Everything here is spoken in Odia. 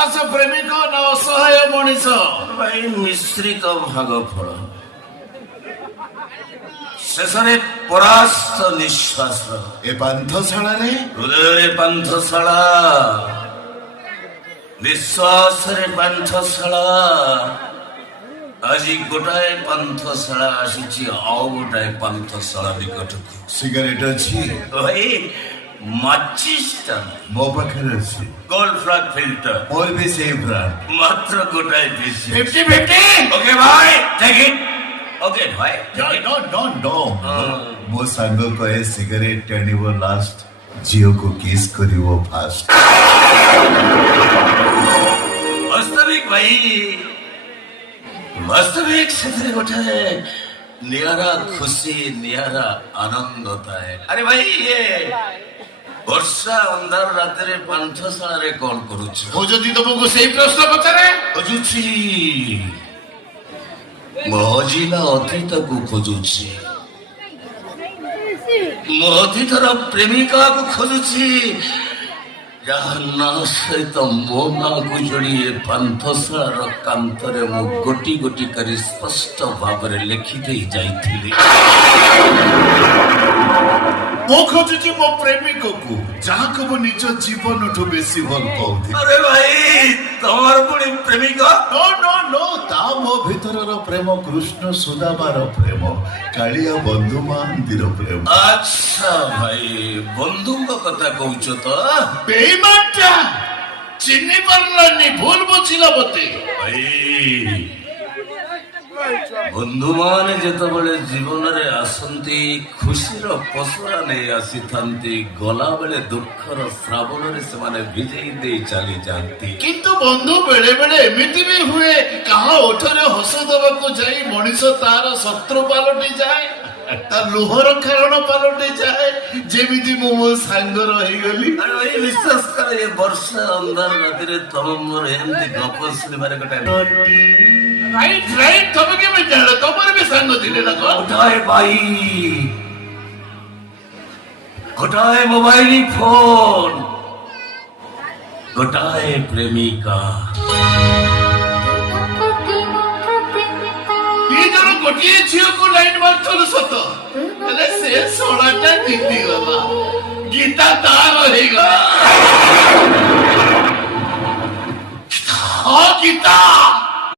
ହତାଶ ପ୍ରେମିକ ନା ଅସହାୟ ମଣିଷ? ଭାଇ ମିଶ୍ରିତ ଭାଗ ଫଳ, ଶେଷରେ ପରାସ୍ତ ନିଶ୍ୱାସ। ଏ ପାନ୍ଥଶାଳାରେ ହୃଦୟରେ ପାନ୍ଥଶାଳା, ନିଶ୍ୱାସରେ ପାନ୍ଥଶାଳା। ଆଜି ଗୋଟାଏ ପାନ୍ଥଶାଳା ଆସିଛି ଆଉ ଗୋଟାଏ ପାନ୍ଥଶାଳା ନିକଟକୁ। ସିଗାରେଟ ଅଛି? ଭାଇ ମାଚିସ୍ଟା ମୋ ପାଖରେ ଅଛି। ଗୋଲ୍ଡ ଫ୍ଲାଗ ଫିଲ୍ଟର ମୋର ବି ସେଇ ବ୍ରାଣ୍ଡ। ମାତ୍ର ଗୋଟାଏ ପିସ୍। 50-50? ଓକେ ଭାଇ, ଟେକ୍ ଇଟ୍। ଓକେ ଭାଇ, ମୋ ସାଙ୍ଗ କହେ ସିଗାରେଟ ଟାଣିବ ଲାଷ୍ଟ, ଝିଅକୁ କିସ୍ କରିବ ଫାଷ୍ଟ। ବାସ୍ତବିକ ଭାଇ, ବାସ୍ତବିକ ସେଥିରେ ଗୋଟାଏ ନିଆରା ଖୁସି, ନିଆରା ଆନନ୍ଦ ଥାଏ। ଆରେ ଭାଇ, ଇଏ ବର୍ଷା ଅନ୍ଧାର ରାତିରେ ପାନ୍ଥଶାଳାରେ କଣ କରୁଛୁ? ମୁଁ ଯଦି ତମକୁ ସେଇ ପ୍ରଶ୍ନ ପଚାରେ, ଖୋଜୁଛି ମଜିଲା ଅତୀତକୁ ଖୋଜୁଛି, ମୋ ଅତୀତର ପ୍ରେମିକାକୁ ଖୋଜୁଛି, ଯାହା ନା ସହିତ ମୋ ନାଁକୁ ଯୋଡ଼ି ଏ ପାନ୍ଥଶାଳାର କାନ୍ଥରେ ମୁଁ ଗୋଟି ଗୋଟି କରି ସ୍ପଷ୍ଟ ଭାବରେ ଲେଖିଦେଇ ଯାଇଥିଲି। ମୁଁ ଖୋଜୁଛି ମୋ ପ୍ରେମିକକୁ, ଯାହାକୁ ମୁଁ ନିଜ ଜୀବନଠୁ ବେଶୀ ଭଲ ପାଉଥିଲି। ଆରେ ଭାଇ, ତମର ପୁଣି ପ୍ରେମିକ? नो, ତା ମୋ ଭିତରର ପ୍ରେମ କୃଷ୍ଣ ସୁଦାମାର ପ୍ରେମ, କାଳିଆ ବନ୍ଧୁ ମହାନ୍ତିର ପ୍ରେମ। ଆଚ୍ଛା ଭାଇ, ବନ୍ଧୁଙ୍କ କଥା କହୁଛ ତ? ବେଇମାନଟା ଚିହ୍ନି ପାରିଲାନି, ଭୁଲ ବୁଝିଲା ମତେ। ଭାଇ, ବନ୍ଧୁମାନେ ଯେତେବେଳେ ଜୀବନରେ ଆସନ୍ତି ଖୁସିର ପସରା ନେଇ ଆସିଥାନ୍ତି, ଗଲାବେଳେ ଦୁଃଖର ଶ୍ରାବଣରେ ସେମାନେ ଭିଜେଇ ଦେଇ ଚାଲିଯାଆନ୍ତି। କିନ୍ତୁ ବନ୍ଧୁ ବେଳେ ବେଳେ ଏମିତି ବି ହୁଏ, କାହା ଓଠରେ ହସ ଦେବାକୁ ଯାଇ ମଣିଷ ତାର ଶତ୍ରୁ ପାଲଟି ଯାଏ, ତା ଲୁହର କାରଣ ପାଲଟି ଯାଏ, ଯେମିତି ମୁଁ ମୋ ସାଙ୍ଗର ହେଇଗଲି। ଆରେ ଭାଇ, ବିଶ୍ୱାସ କର, ଏ ବର୍ଷା ଅନ୍ଧାର ରାତିରେ ତମ ମୋର ଏମିତି ଗପ ଶୁଣିବାରେ ଗୋଟେ ରାଇଟ୍, ତମେ କେମିତି ଜାଣିଲ? ତମର ବି ସାଙ୍ଗ ଥିଲେ ନା କଣ? ଗୋଟାଏ ଭାଇ, ଗୋଟାଏ ମୋବାଇଲ ଫୋନ, ଗୋଟାଏ ପ୍ରେମିକା। ଦି ଜଣ ଗୋଟିଏ ଝିଅକୁ ଲାଇନ ମାରୁଥିଲୁ ସତ, ହେଲେ ସେ ଶଳାଟା ଜିତିଗଲା, ଗୀତା ତାର ହେଇଗଲା। ହଁ ଗୀତା।